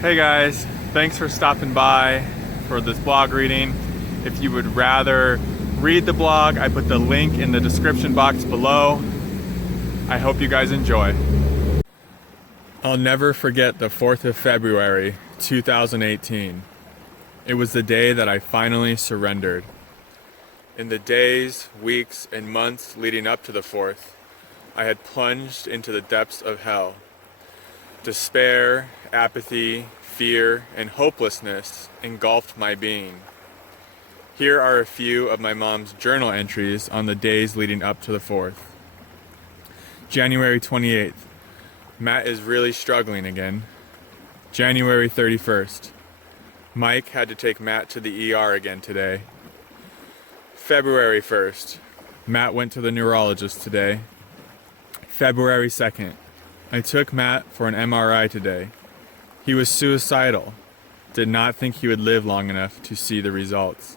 Hey guys, thanks for stopping by for this blog reading. If you would rather read the blog, I put the link in the description box below. I hope you guys enjoy. I'll never forget the 4th of February, 2018. It was the day that I finally surrendered. In the days, weeks, and months leading up to the 4th, I had plunged into the depths of hell. Despair, apathy, fear, and hopelessness engulfed my being. Here are a few of my mom's journal entries on the days leading up to the 4th. January 28th. Matt is really struggling again. January 31st. Mike had to take Matt to the ER again today. February 1st. Matt went to the neurologist today. February 2nd. I took Matt for an MRI today. He was suicidal. Did not think he would live long enough to see the results.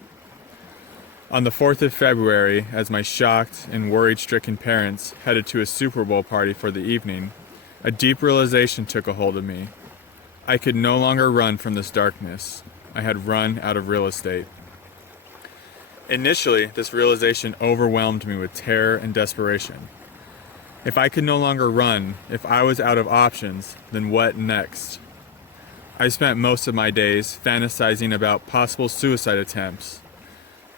On the 4th of February, as my shocked and worried-stricken parents headed to a Super Bowl party for the evening, a deep realization took a hold of me. I could no longer run from this darkness. I had run out of real estate. Initially, this realization overwhelmed me with terror and desperation. If I could no longer run, if I was out of options, then what next? I spent most of my days fantasizing about possible suicide attempts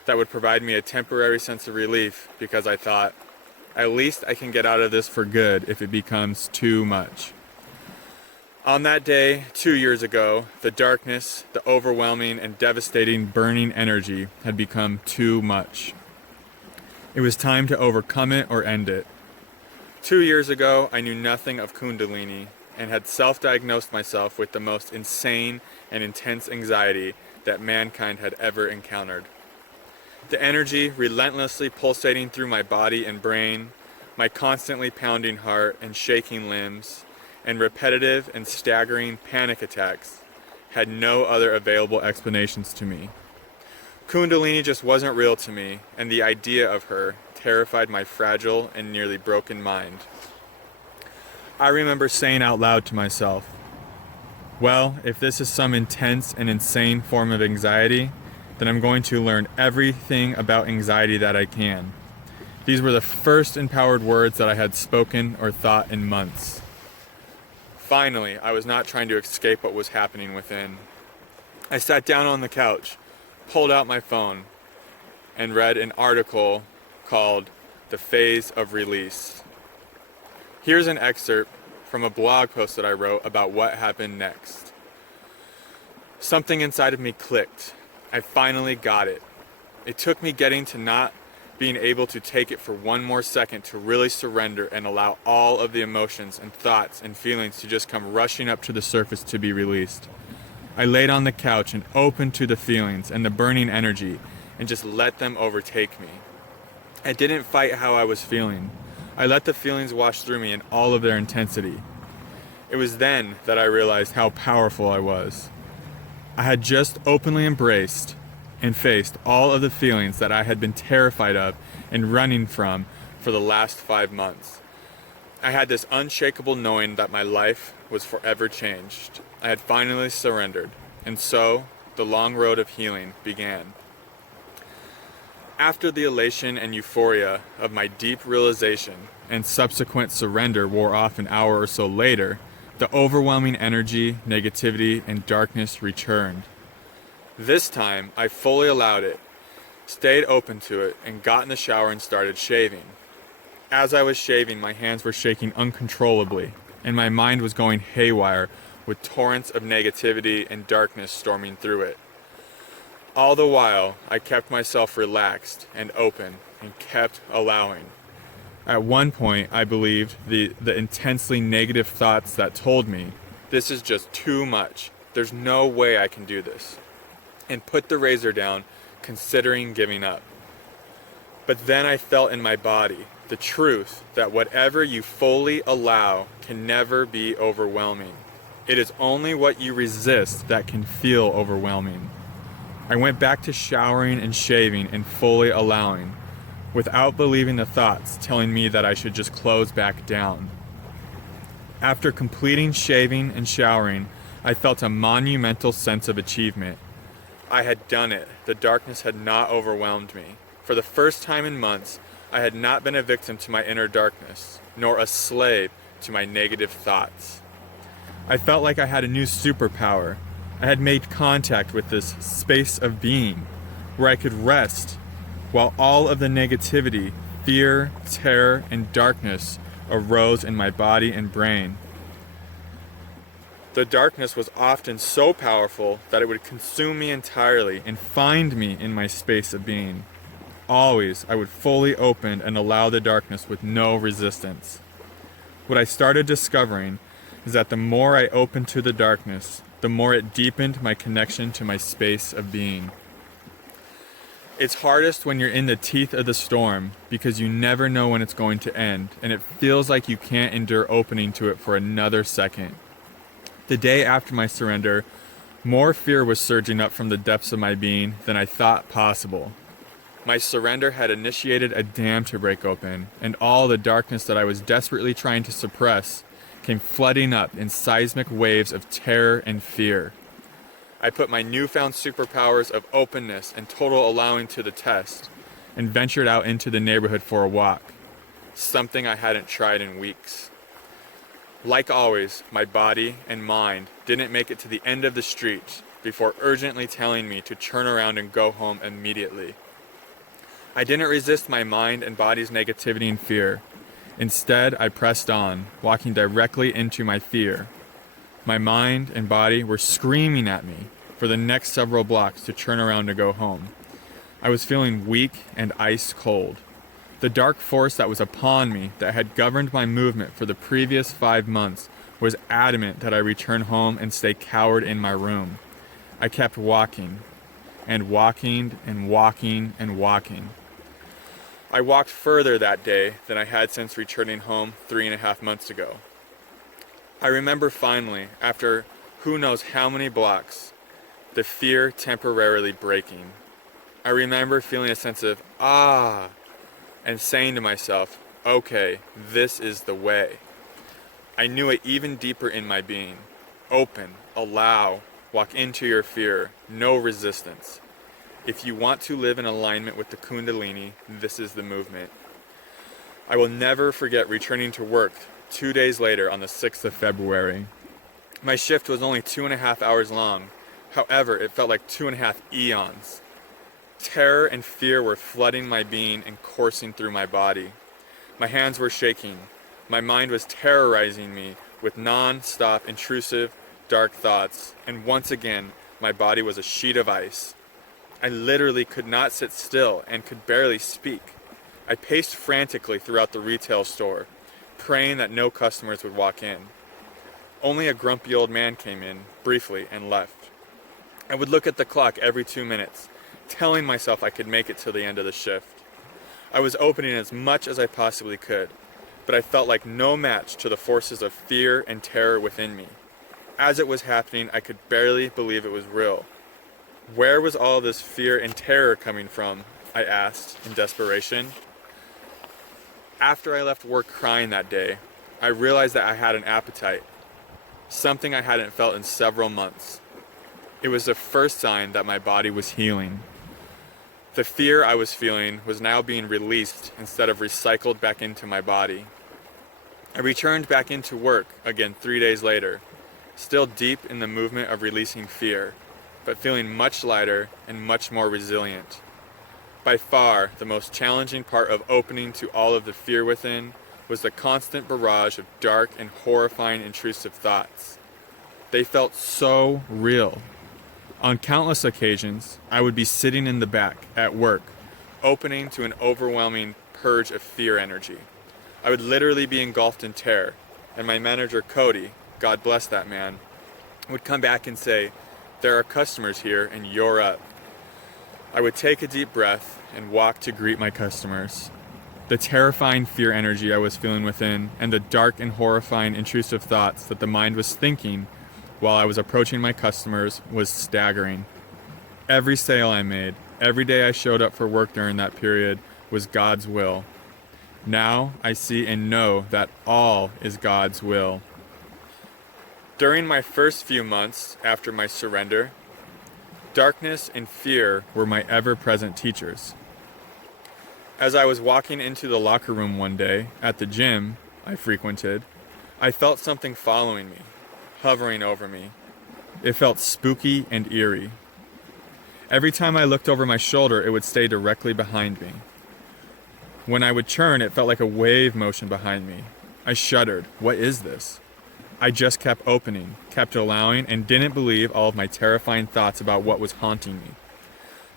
that would provide me a temporary sense of relief because I thought, at least I can get out of this for good if it becomes too much. On that day, 2 years ago, the darkness, the overwhelming and devastating burning energy had become too much. It was time to overcome it or end it. 2 years ago, I knew nothing of Kundalini and had self-diagnosed myself with the most insane and intense anxiety that mankind had ever encountered. The energy relentlessly pulsating through my body and brain, my constantly pounding heart and shaking limbs, and repetitive and staggering panic attacks had no other available explanations to me. Kundalini just wasn't real to me, and the idea of her terrified my fragile and nearly broken mind. I remember saying out loud to myself, well, if this is some intense and insane form of anxiety, then I'm going to learn everything about anxiety that I can. These were the first empowered words that I had spoken or thought in months. Finally, I was not trying to escape what was happening within. I sat down on the couch, pulled out my phone, and read an article called The Phase of Release. Here's an excerpt from a blog post that I wrote about what happened next. Something inside of me clicked. I finally got it. It took me getting to not being able to take it for one more second to really surrender and allow all of the emotions and thoughts and feelings to just come rushing up to the surface to be released. I laid on the couch and opened to the feelings and the burning energy and just let them overtake me. I didn't fight how I was feeling. I let the feelings wash through me in all of their intensity. It was then that I realized how powerful I was. I had just openly embraced and faced all of the feelings that I had been terrified of and running from for the last 5 months. I had this unshakable knowing that my life was forever changed. I had finally surrendered, and so the long road of healing began. After the elation and euphoria of my deep realization and subsequent surrender wore off an hour or so later, the overwhelming energy, negativity, and darkness returned. This time, I fully allowed it, stayed open to it, and got in the shower and started shaving. As I was shaving, my hands were shaking uncontrollably, and my mind was going haywire with torrents of negativity and darkness storming through it. All the while, I kept myself relaxed and open and kept allowing. At one point, I believed the intensely negative thoughts that told me, this is just too much, there's no way I can do this, and put the razor down, considering giving up. But then I felt in my body the truth that whatever you fully allow can never be overwhelming. It is only what you resist that can feel overwhelming. I went back to showering and shaving and fully allowing, without believing the thoughts telling me that I should just close back down. After completing shaving and showering, I felt a monumental sense of achievement. I had done it. The darkness had not overwhelmed me. For the first time in months, I had not been a victim to my inner darkness, nor a slave to my negative thoughts. I felt like I had a new superpower. I had made contact with this space of being, where I could rest, while all of the negativity, fear, terror, and darkness arose in my body and brain. The darkness was often so powerful that it would consume me entirely and find me in my space of being. Always, I would fully open and allow the darkness with no resistance. What I started discovering is that the more I opened to the darkness, the more it deepened my connection to my space of being. It's hardest when you're in the teeth of the storm because you never know when it's going to end, and it feels like you can't endure opening to it for another second. The day after my surrender, more fear was surging up from the depths of my being than I thought possible. My surrender had initiated a dam to break open, and all the darkness that I was desperately trying to suppress came flooding up in seismic waves of terror and fear. I put my newfound superpowers of openness and total allowing to the test, and ventured out into the neighborhood for a walk, something I hadn't tried in weeks. Like always, my body and mind didn't make it to the end of the street before urgently telling me to turn around and go home immediately. I didn't resist my mind and body's negativity and fear. Instead, I pressed on, walking directly into my fear. My mind and body were screaming at me for the next several blocks to turn around and go home. I was feeling weak and ice cold. The dark force that was upon me, that had governed my movement for the previous 5 months, was adamant that I return home and stay cowered in my room. I kept walking, and walking, and walking, and walking. I walked further that day than I had since returning home 3.5 months ago. I remember finally, after who knows how many blocks, the fear temporarily breaking. I remember feeling a sense of, and saying to myself, okay, this is the way. I knew it even deeper in my being. Open, allow, walk into your fear, no resistance. If you want to live in alignment with the Kundalini, this is the movement. I will never forget returning to work 2 days later on the 6th of February. My shift was only 2.5 hours long. However, it felt like 2.5 eons. Terror and fear were flooding my being and coursing through my body. My hands were shaking. My mind was terrorizing me with non-stop, intrusive, dark thoughts. And once again, my body was a sheet of ice. I literally could not sit still and could barely speak. I paced frantically throughout the retail store, praying that no customers would walk in. Only a grumpy old man came in, briefly, and left. I would look at the clock every 2 minutes, telling myself I could make it to the end of the shift. I was opening as much as I possibly could, but I felt like no match to the forces of fear and terror within me. As it was happening, I could barely believe it was real. Where was all this fear and terror coming from? I asked in desperation. After I left work crying that day, I realized that I had an appetite, something I hadn't felt in several months. It was the first sign that my body was healing. The fear I was feeling was now being released instead of recycled back into my body. I returned back into work again 3 days later, still deep in the movement of releasing fear, but feeling much lighter and much more resilient. By far, the most challenging part of opening to all of the fear within was the constant barrage of dark and horrifying intrusive thoughts. They felt so real. On countless occasions, I would be sitting in the back at work, opening to an overwhelming purge of fear energy. I would literally be engulfed in terror, and my manager, Cody, God bless that man, would come back and say, "There are customers here and you're up." I would take a deep breath and walk to greet my customers. The terrifying fear energy I was feeling within and the dark and horrifying intrusive thoughts that the mind was thinking while I was approaching my customers was staggering. Every sale I made, every day I showed up for work during that period was God's will. Now I see and know that all is God's will. During my first few months after my surrender, darkness and fear were my ever-present teachers. As I was walking into the locker room one day at the gym I frequented, I felt something following me, hovering over me. It felt spooky and eerie. Every time I looked over my shoulder, it would stay directly behind me. When I would turn, it felt like a wave motion behind me. I shuddered. What is this? I just kept opening, kept allowing, and didn't believe all of my terrifying thoughts about what was haunting me.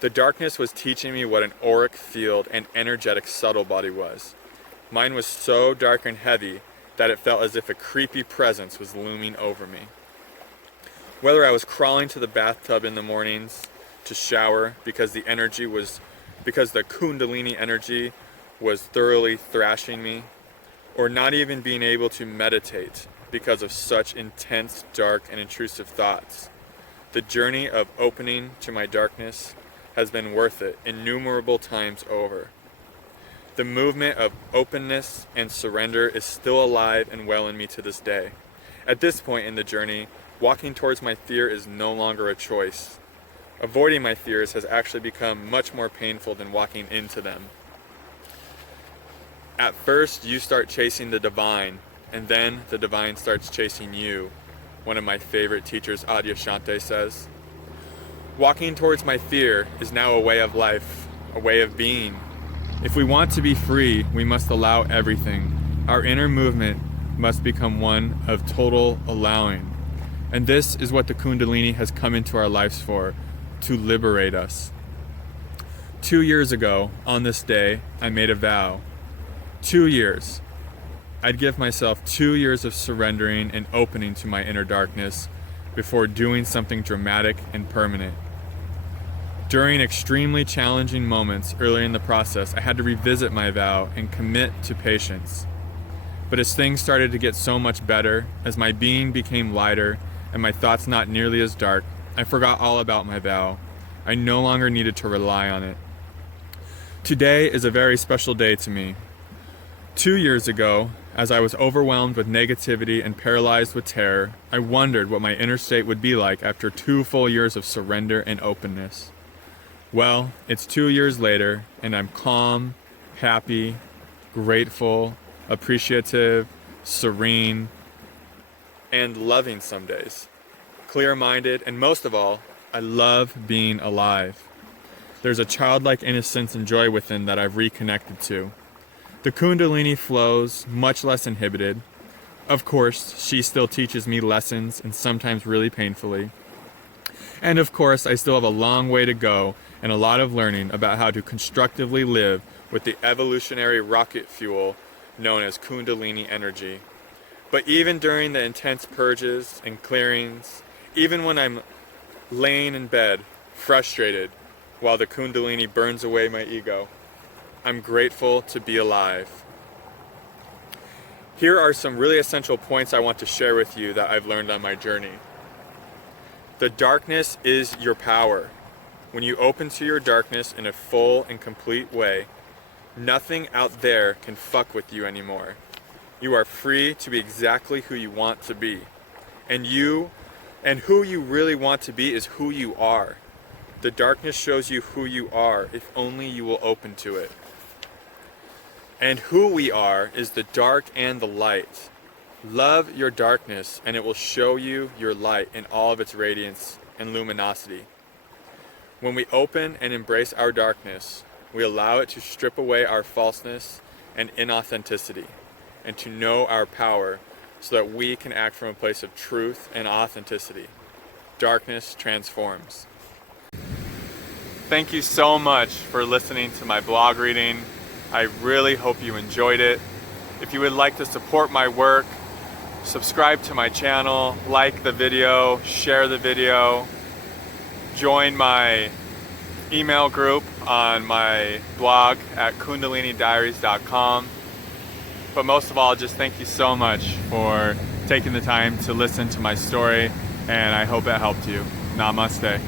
The darkness was teaching me what an auric field and energetic subtle body was. Mine was so dark and heavy that it felt as if a creepy presence was looming over me. Whether I was crawling to the bathtub in the mornings to shower because the Kundalini energy was thoroughly thrashing me, or not even being able to meditate because of such intense, dark, and intrusive thoughts. The journey of opening to my darkness has been worth it innumerable times over. The movement of openness and surrender is still alive and well in me to this day. At this point in the journey, walking towards my fear is no longer a choice. Avoiding my fears has actually become much more painful than walking into them. At first, you start chasing the divine, and then the divine starts chasing you, one of my favorite teachers, Adyashanti, says. Walking towards my fear is now a way of life, a way of being. If we want to be free, we must allow everything. Our inner movement must become one of total allowing. And this is what the Kundalini has come into our lives for, to liberate us. 2 years ago, on this day, I made a vow. 2 years. I'd give myself 2 years of surrendering and opening to my inner darkness before doing something dramatic and permanent. During extremely challenging moments early in the process, I had to revisit my vow and commit to patience. But as things started to get so much better, as my being became lighter and my thoughts not nearly as dark, I forgot all about my vow. I no longer needed to rely on it. Today is a very special day to me. 2 years ago, as I was overwhelmed with negativity and paralyzed with terror, I wondered what my inner state would be like after 2 full years of surrender and openness. Well, it's 2 years later, and I'm calm, happy, grateful, appreciative, serene, and loving some days. Clear-minded, and most of all, I love being alive. There's a childlike innocence and joy within that I've reconnected to. The Kundalini flows much less inhibited. Of course, she still teaches me lessons, and sometimes really painfully. And of course, I still have a long way to go and a lot of learning about how to constructively live with the evolutionary rocket fuel known as Kundalini energy. But even during the intense purges and clearings, even when I'm laying in bed, frustrated, while the Kundalini burns away my ego, I'm grateful to be alive. Here are some really essential points I want to share with you that I've learned on my journey. The darkness is your power. When you open to your darkness in a full and complete way, nothing out there can fuck with you anymore. You are free to be exactly who you want to be. And who you really want to be is who you are. The darkness shows you who you are if only you will open to it. And who we are is the dark and the light. Love your darkness and it will show you your light in all of its radiance and luminosity. When we open and embrace our darkness, we allow it to strip away our falseness and inauthenticity, and to know our power so that we can act from a place of truth and authenticity. Darkness transforms. Thank you so much for listening to my blog reading. I really hope you enjoyed it. If you would like to support my work, subscribe to my channel, like the video, share the video, join my email group on my blog at kundalinidiaries.com. But most of all, just thank you so much for taking the time to listen to my story, and I hope it helped you. Namaste.